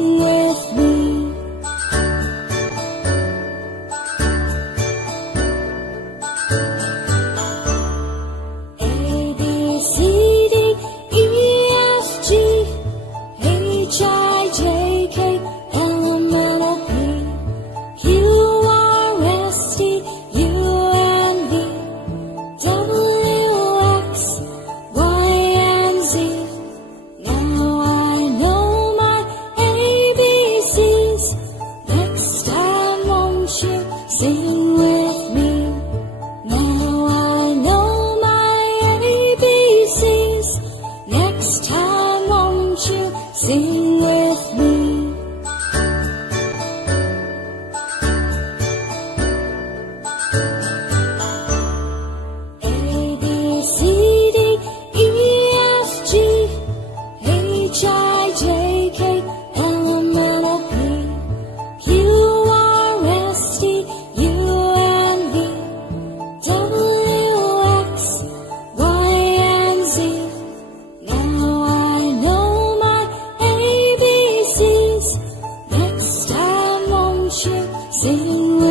Sing with me. A, B, C, D, E, F, G, H, I, J, K, L, M, N, O, P, Q, R, S, T, U, and V, W, X, Y, and Z. Now I know my ABCs. Next time won't you sing with me? Now I know my ABCs. Next time won't you sing with me? A, B, C, D, E, F, G, H, I, J, K, L, M, N, O, P, Q, R, S, T, U, and V, W, X, Y, and Z. Now I know my ABCs. Next time won't you sing with me?